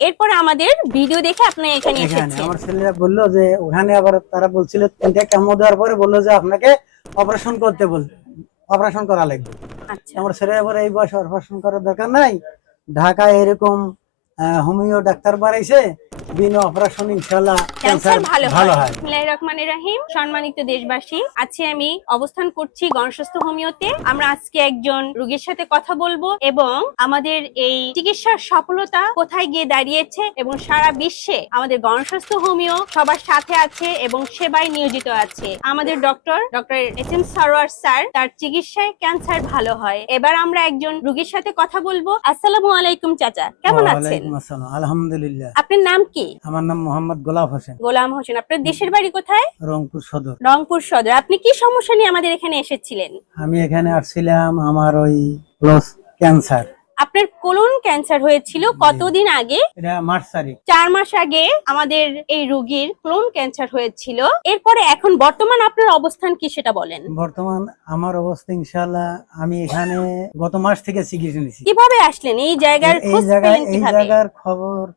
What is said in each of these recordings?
এরপর আমাদের ভিডিও দেখে আপনি এখানে এখানে এসেছেন। আমার ছেলেরা বললো যে ওখানে আবার তারা বলছিল 3টা কেমো দেওয়ার পরে বললো যে আপনাকে অপারেশন করতে অপারেশন করা লাগবে। আচ্ছা, আমার ছেলে আবার এই বয়সে অপারেশন করার দরকার নাই, ঢাকায় এরকম হোমিও ডাক্তার বাড়াইছে, বিনা অপারেশন ইনশাআল্লাহ ক্যান্সার ক্যান্সার ভালো ভালো হয়। হয়। বিসমিল্লাহির রহমানির রহিম। সম্মানিত দেশবাসী, আজকে আমি অবস্থান করছি গণস্বাস্থ্য হোমিওতে। আমরা আজকে একজন রোগীর সাথে কথা বলবো এবং আমাদের এই চিকিৎসার সফলতা কোথায় গিয়ে দাঁড়িয়েছে এবং সারা বিশ্বে আমাদের গণস্বাস্থ্য হোমিও সবার সাথে আছে এবং সেবায় নিয়োজিত আছে। আমাদের doctor S M Sarwar sir, তার চিকিৎসায় ক্যান্সার ভালো হয়। এবার আমরা একজন রোগীর সাথে কথা বলবো। আসসালামু আলাইকুম চাচা, কেমন আছেন? ওয়ালাইকুম আসসালাম, আলহামদুলিল্লাহ। আপনার নাম কি? আমার নাম মোহাম্মদ গোলাপ হোসেন, গোলাম হোসেন। আপনার দেশের বাড়ি কোথায়? রংপুর সদর। রংপুর সদর। আপনি কি সমস্যা নিয়ে আমাদের এখানে এসেছিলেন? আমি এখানে আসছিলাম আমার ওই ক্যান্সার, আপনার কোলন ক্যান্সার হয়েছিল কতদিন আগে? এটা মার্চ তারিখ। 4 মাস আগে আমাদের এই রোগীর কোলন ক্যান্সার হয়েছিল। এরপরে এখন বর্তমান আপনার অবস্থান কি সেটা বলেন। বর্তমান আমার অবস্থা ইনশাআল্লাহ, আমি এখানে গত মাস থেকে চিকিৎসা নিছি। কিভাবে আসলেন এই জায়গার খোঁজ পেলেন এই কিভাবে? জায়গার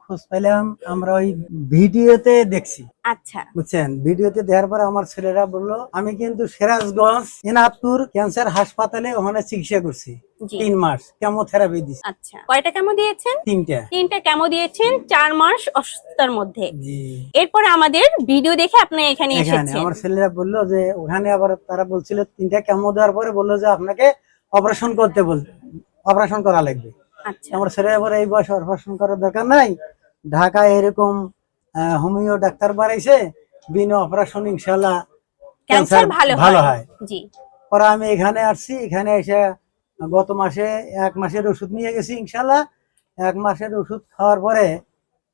খোঁজ পেলাম আমরা ওই ভিডিওতে দেখছি, আচ্ছা, বুঝছেন। ভিডিওতে দেখার পরে আমার ছেলেরা বললো, আমি কিন্তু সিরাজগঞ্জ এনাদপুর ক্যান্সার হাসপাতালে ওখানে চিকিৎসা করছি, জি। 3 মাস কেমোথেরাপি দিছি। আচ্ছা, কয়টা কেমো দিয়েছেন? 3টা। 3টা কেমো দিয়েছেন 4 মাস অসুস্থতার মধ্যে। জি। এরপরে আমাদের ভিডিও দেখে আপনি এখানে এখানে এসেছেন। আমার ছেলেরা বললো যে ওখানে আবার তারা বলছিল 3টা কেমো দেওয়ার পরে বললো যে আপনাকে অপারেশন অপারেশন করা লাগবে। আচ্ছা, আমার ছেলে আবার এই বয়সে অপারেশন করার দরকার নাই, ঢাকায় এরকম হোমিও ডাক্তার বাড়াইছে, বিনা অপারেশন ইনশাআল্লাহ ক্যান্সার ক্যান্সার ভালো ভালো হয়। হয়। জি। পরে আমি এখানে আসছি, এখানে এসে গত মাসে 1 মাসের ওষুধ নিয়ে গেছি ইনশাআল্লাহ। 1 মাসের ওষুধ খাওয়ার পরে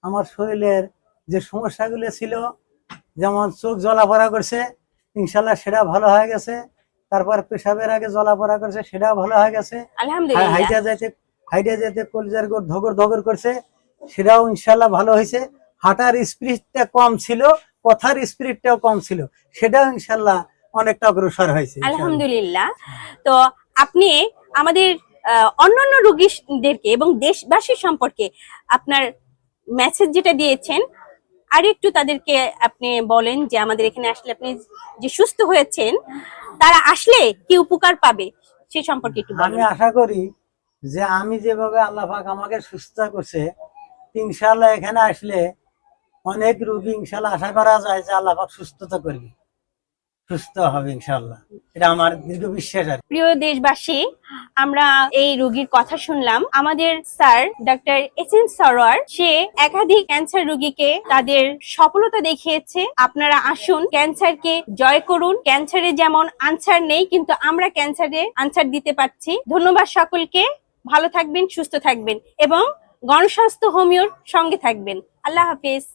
আমার শরীরের যে সমস্যাগুলো ছিল, যেমন চোখ জ্বলাপড়া করছে, ইনশাআল্লাহ সেটা ভালো হয়ে গেছে। তারপর পেশাবের আগে জ্বলাপড়া করছে, সেটাও ভালো হয়ে গেছে। আলহামদুলিল্লাহ। হাইটা যাইতে কলিজার গোড় ধগর ধগর করছে, সেটাও ইনশাআল্লাহ ভালো হয়েছে। হাঁটার স্পিডটা কম ছিল, কথার স্পিডটাও কম ছিল, সেটাও ইনশাআল্লাহ অনেকটা অগ্রসর হয়েছে ইনশাআল্লাহ। আলহামদুলিল্লাহ। তো আপনি আমাদের অন্যান্য রোগীদেরকে এবং দেশবাসী সম্পর্কে আপনার মেসেজ যেটা দিয়েছেন, আর একটু তাদেরকে আপনি বলেন যে আমাদের এখানে আসলে আপনি যে সুস্থ হয়েছেন, তারা আসলে কি উপকার পাবে সে সম্পর্কে একটু আমি বলেন। আশা করি যে আমি যেভাবে আল্লাহ পাক আমাকে সুস্থ করছে, ইনশাআল্লাহ এখানে আসলে অনেক রোগী ইনশাআল্লাহ আশা করা যায় যে আল্লাহ পাক সুস্থতা করবে, সুস্থ হবে ইনশাআল্লাহ। এটা আমার দীর্ঘ বিশ্বাস আর কি। প্রিয় দেশবাসী, আমরা এই রোগীর কথা শুনলাম। আমাদের sir doctor S M Sarwar, সে একাধিক ক্যান্সার রোগীকে তাদের সফলতা দেখিয়েছে। আপনারা আসুন, ক্যান্সারকে জয় করুন। ক্যান্সারে যেমন আনসার নেই, কিন্তু আমরা ক্যান্সারে আনসার দিতে পারছি। ধন্যবাদ সকলকে। ভালো থাকবেন, সুস্থ থাকবেন এবং গণস্বাস্থ্য হোমিওর সঙ্গে থাকবেন। আল্লাহ হাফেজ।